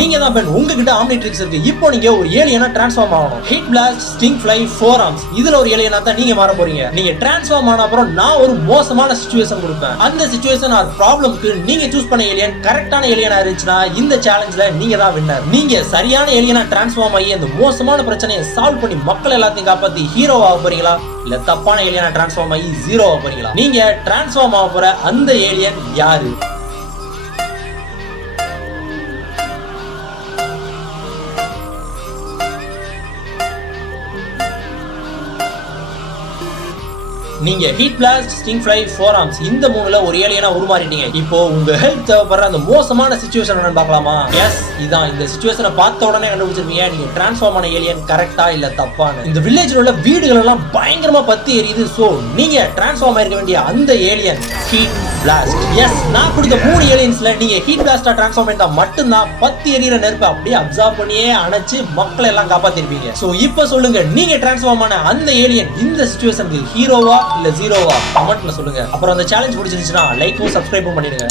நீங்க தான் பெண், உங்ககிட்ட ஆம்னிட்ரிக்ஸ் இருக்கு. இப்போ நீங்க ஒரு ஏலியனா டிரான்ஸ்ஃபார்ம் ஆகணும். Heat blast, sting fly, four arms, இதுல ஒரு ஏலியனா தான் நீங்க மாற போறீங்க. நீங்க டிரான்ஸ்ஃபார்ம் ஆன அப்புறம் நான் ஒரு மோசமான சிச்சுவேஷன் கொடுப்பேன். அந்த சிச்சுவேஷன் ஆர் ப்ராப்ளம்க்கு நீங்க சூஸ் பண்ண ஏலியன் கரெக்டான ஏலியனா இருந்துச்சுன்னா இந்த சேலஞ்ச்ல நீங்க தான் வின்னர். நீங்க சரியான ஏலியனா டிரான்ஸ்ஃபார்ம் ஆகி அந்த மோசமான பிரச்சனையை சால்வ் பண்ணி மக்கள் எல்லாத்தையும் காப்பாத்தி ஹீரோ ஆக போறீங்களா, இல்ல தப்பான ஏலியனா டிரான்ஸ்ஃபார்ம் ஆகி ஜீரோ ஆக போறீங்களா? நீங்க டிரான்ஸ்ஃபார்ம் ஆக போற அந்த ஏலியன் யாரு? நீங்க heat blast, sting fly, four arms இந்த மூணுல ஒரு ஏலியனா உருமாறிட்டீங்க. இப்போ உங்க ஹெல்ப் தேவைப்படுற அந்த மோசமான சிச்சுவேஷன் என்னன்னு பார்க்கலாமா? எஸ், இதான். இந்த சிச்சுவேஷனை பார்த்த உடனே கண்டுபிடிச்சிருப்பீங்க நீங்க டிரான்ஸ்ஃபார்ம் ஆன ஏலியன் கரெக்டா இல்ல தப்பான்னு. இந்த வில்லேஜ்ல உள்ள வீடுகள் எல்லாம் பயங்கரமா பத்தி எரியுது. சோ நீங்க டிரான்ஸ்ஃபார்ம் ஆயிருக்க வேண்டிய அந்த ஏலியன் ஹீட் பிளாஸ்ட். எஸ், நான் கொடுத்த 3 ஏலியன்ஸ்ல நீங்க ஹீட் பிளாஸ்டா டிரான்ஸ்ஃபார்ம் ஆயிட்டா மட்டும்தான் பத்தி எரியிற நெருப்பை அப்படியே அப்சர்வ் பண்ணியே அணைச்சு மக்களை எல்லாம் காப்பாத்திருப்பீங்க. சோ இப்போ சொல்லுங்க, நீங்க டிரான்ஸ்ஃபார்ம் ஆன அந்த ஏலியன் இந்த சிச்சுவேஷனுக்கு ஹீரோவா இல்ல ஜீரோவா? கமெண்ட்ல சொல்லுங்க. அப்புறம் அந்த சேலஞ்ச் பிடிச்சிருந்துச்சுன்னா லைக்கும் சப்ஸ்கிரைபும் பண்ணிடுங்க.